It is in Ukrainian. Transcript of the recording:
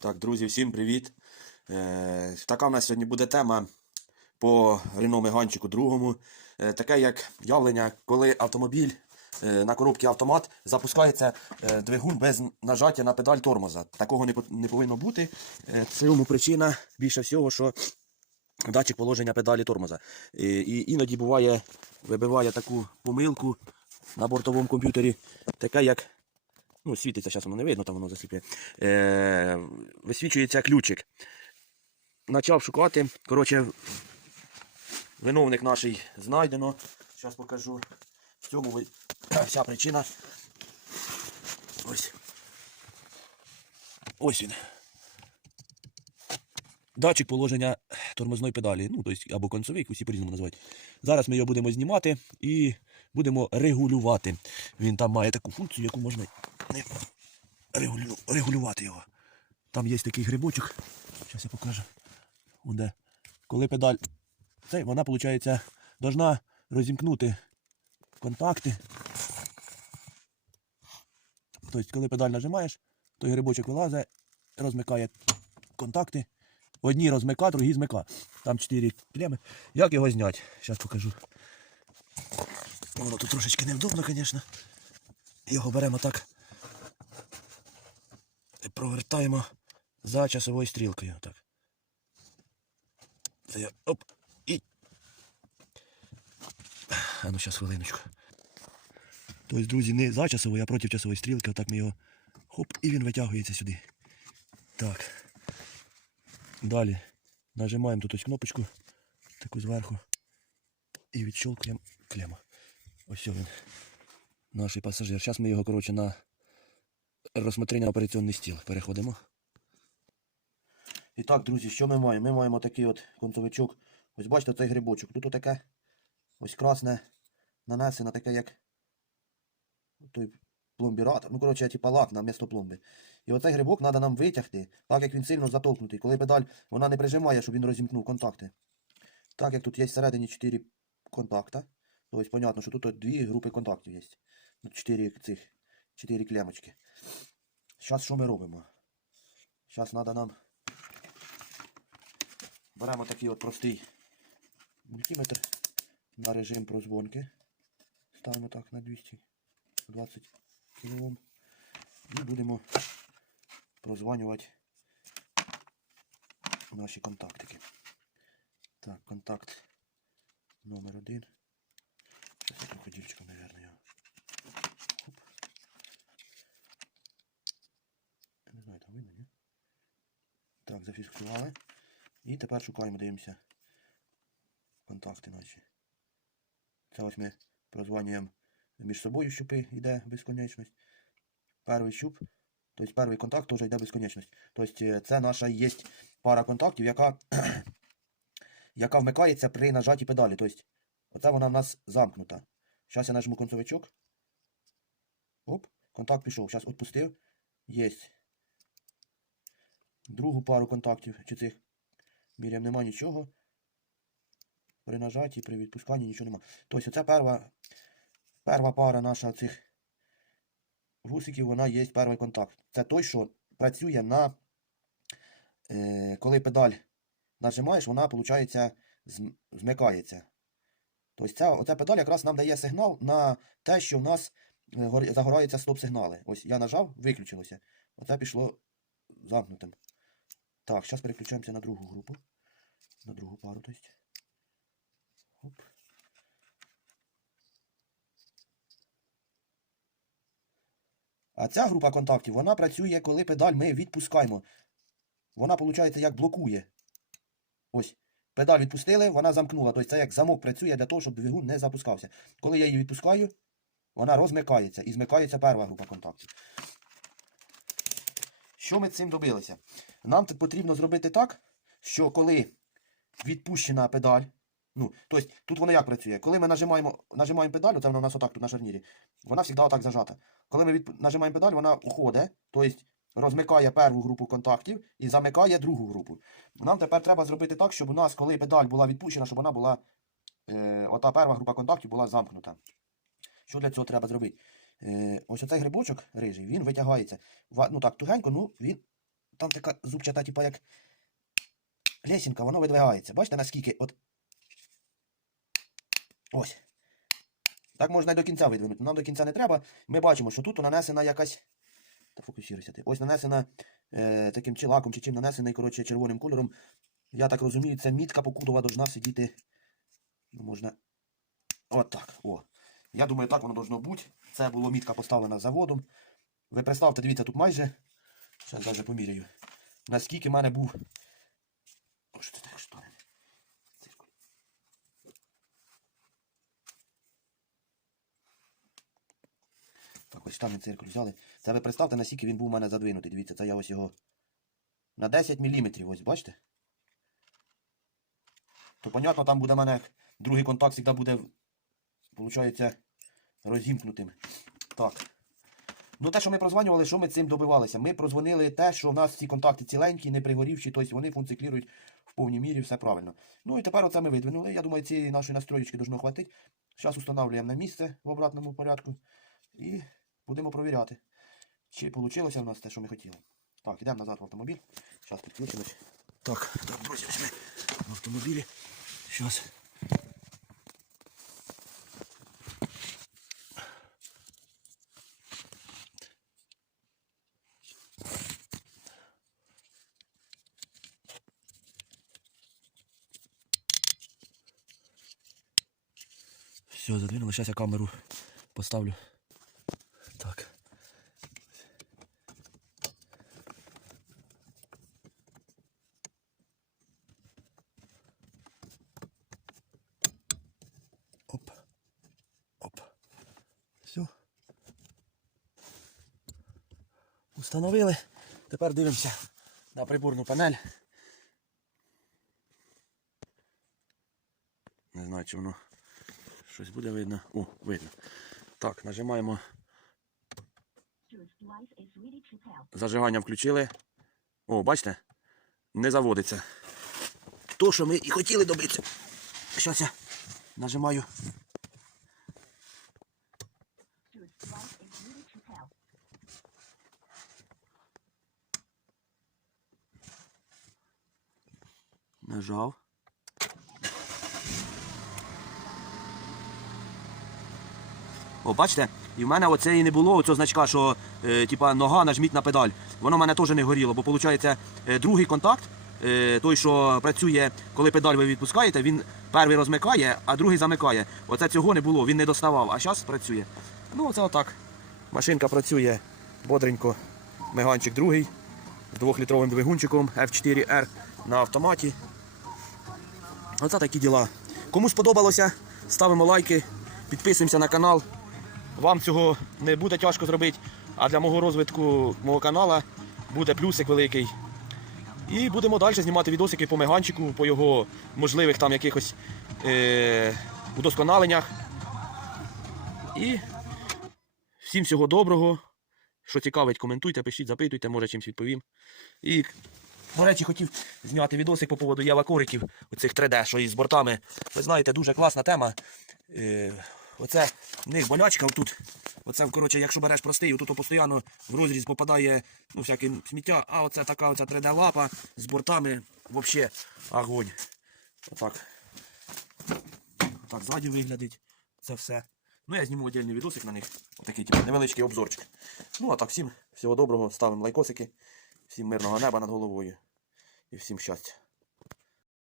Так, друзі, всім привіт. Е, така в нас сьогодні буде тема по Renault Меганчику другому. Е, таке як явлення, коли автомобіль е, на коробці автомат запускається е, двигун без нажаття на педаль тормоза. Такого не, не повинно бути. Е, цьому причина більше всього, що датчик положення педалі тормоза. І, і іноді буває, вибиває таку помилку на бортовому комп'ютері, таке як ну, світиться, зараз воно не видно, там воно засліплює. Е, висвічується ключик. Почав шукати. Коротше, виновник наш знайдено. Зараз покажу. В цьому вся причина. Ось. Ось він. Датчик положення тормозної педалі, ну, тобто, або концовий, як усі по-різному називають. Зараз ми його будемо знімати і будемо регулювати. Він там має таку функцію, яку можна регулю... регулювати його. Там є такий грибочок. Зараз я покажу. Де. Коли педаль. Це вона, виходить, должна розімкнути контакти. Тобто, коли педаль нажимаєш, той грибочок вилазить, розмикає контакти. Одні розмика, другі змика. Там 4 клеми. Як його зняти? Зараз покажу. Воно тут трошечки невдобно, звісно. Його беремо так. І провертаємо за часовою стрілкою. Так. Оп. І. А ну зараз хвилиночку. Тобто, друзі, не за часовою, а проти часової стрілки. Отак ми його. Хоп, і він витягується сюди. Так. Далі нажимаємо тут ось кнопочку, таку зверху. І відщолкуємо клема. Ось він. Наш пасажир. Зараз ми його, коротше, на розсмотрення на операційний стіл переходимо. І так, друзі, що ми маємо? Ми маємо такий от концовичок. Ось бачите цей грибочок. Тут таке ось красне нанесено, таке як той пломбіратор. Ну, коротше, типа лак на місто пломби. І оцей грибок треба нам витягти, так як він сильно затовкнутий. Коли педаль вона не прижимає, щоб він розімкнув контакти. Так як тут є всередині 4 контакта. Тобто, понятно, що тут дві групи контактів є. Ну, 4 цих, 4 клемочки. Зараз що ми робимо? Зараз треба нам. Беремо такий от простий мультиметр на режим прозвонки. Ставимо так на 220 кОм. І будемо прозванювати наші контактики. Так, контакт номер один. Сейчас я крокодильчиком, наверное, його. Не знаю, там видно, ні? Так, зафіксували. І тепер шукаємо, дивимося контакти наші. Це ось ми прозванюємо між собою щупи, йде безконечність. Перший щуп, тобто перший контакт теж йде безконечність. Тобто е, це наша є пара контактів, яка, яка вмикається при нажатті педалі. Тобто, оце вона в нас замкнута. Зараз я нажму концовичок. Оп, контакт пішов. Зараз відпустив. Є. Другу пару контактів чи цих мірям нема нічого. При нажатті, при відпусканні нічого нема. Тобто це перша, перша пара наша цих вусиків, вона є перший контакт. Це той, що працює на. Е, коли педаль нажимаєш, вона, виходить, змикається. Тобто ця, оця педаль якраз нам дає сигнал на те, що в нас е, загораються стоп-сигнали. Ось я нажав, виключилося. Оце пішло замкнутим. Так, зараз переключаємося на другу групу. На другу пару, тобто. Оп. А ця група контактів, вона працює, коли педаль ми відпускаємо. Вона, виходить, як блокує. Ось. Педаль відпустили, вона замкнула. Тобто це як замок працює для того, щоб двигун не запускався. Коли я її відпускаю, вона розмикається і змикається перша група контактів. Що ми цим добилися? Нам потрібно зробити так, що коли відпущена педаль, ну, тобто тут вона як працює? Коли ми нажимаємо, нажимаємо педаль, це вона у нас отак тут на шарнірі, вона завжди отак зажата. Коли ми від... нажимаємо педаль, вона уходить, тобто розмикає першу групу контактів і замикає другу групу. Нам тепер треба зробити так, щоб у нас, коли педаль була відпущена, щоб вона була, е, ота перша група контактів була замкнута. Що для цього треба зробити? Е, ось оцей грибочок рижий, він витягається. Ну так, тугенько, ну він там така зубчата, типа як лесінка, воно видвигається. Бачите, наскільки от. Ось. Так можна і до кінця видвинути. Нам до кінця не треба. Ми бачимо, що тут нанесена якась. Та фокусіруйся ти. Ось нанесена е, таким чи лаком, чи чим нанесений, коротше, червоним кольором. Я так розумію, це мітка покутова должна сидіти. Ну, можна. От так. О. Я думаю, так воно должно бути. Це було мітка поставлена заводом. Ви представте, дивіться, тут майже. Зараз навіть поміряю. Наскільки в мене був. О, що це так штори? Циркуль. Так, ось там циркуль взяли. Це ви представте, наскільки він був у мене задвинутий. Дивіться, це я ось його на 10 мм, ось бачите? То понятно, там буде в мене другий контакт завжди буде, виходить, розімкнутим. Так. Ну, те, що ми прозванювали, що ми цим добивалися? Ми прозвонили те, що в нас ці контакти ціленькі, не пригорівші, тобто вони функціонують в повній мірі, все правильно. Ну і тепер оце ми видвинули. Я думаю, цієї нашої настроєчки должно хватити. Зараз встановлюємо на місце в обратному порядку і будемо провіряти, чи вийшло в нас те, що ми хотіли. Так, йдемо назад в автомобіль. Зараз підключимось. Так, так, друзі, ми в автомобілі. Зараз. Все, задвинули. Зараз я камеру поставлю. Так. Оп. Оп. Все. Установили. Тепер дивимося на приборну панель. Не знаю, чи воно щось буде видно. О, видно. Так, нажимаємо. Зажигання включили. О, бачите? Не заводиться. То, що ми і хотіли добитися. Щас я нажимаю. Нажав. О, бачите? І в мене оце і не було оцього значка, що е, типа нога нажміть на педаль. Воно в мене теж не горіло, бо виходить е, другий контакт, е, той, що працює, коли педаль ви відпускаєте, він перший розмикає, а другий замикає. Оце цього не було, він не доставав, а зараз працює. Ну, оце отак. Машинка працює бодренько. Меганчик другий з двохлітровим двигунчиком F4R на автоматі. Оце такі діла. Кому сподобалося, ставимо лайки, підписуємося на канал. Вам цього не буде тяжко зробити, а для мого розвитку мого каналу буде плюсик великий. І будемо далі знімати відосики по меганчику, по його можливих там якихось е- удосконаленнях. І всім всього доброго. Що цікавить, коментуйте, пишіть, запитуйте, може чимось відповім. І, до речі, хотів зняти відосик по поводу Єва-кориків, оцих 3D, що із бортами. Ви знаєте, дуже класна тема. Е, Оце в них болячка отут. Оце, коротше, якщо береш простий, отут постійно в розріз попадає ну, всяке сміття, а оце така оця 3D-лапа з бортами взагалі огонь. Отак. Отак ззаді виглядить це все. Ну, я зніму отдельний відосик на них. Отакий типу, невеличкий обзорчик. Ну, а так, всім всього доброго, ставимо лайкосики, всім мирного неба над головою і всім щастя.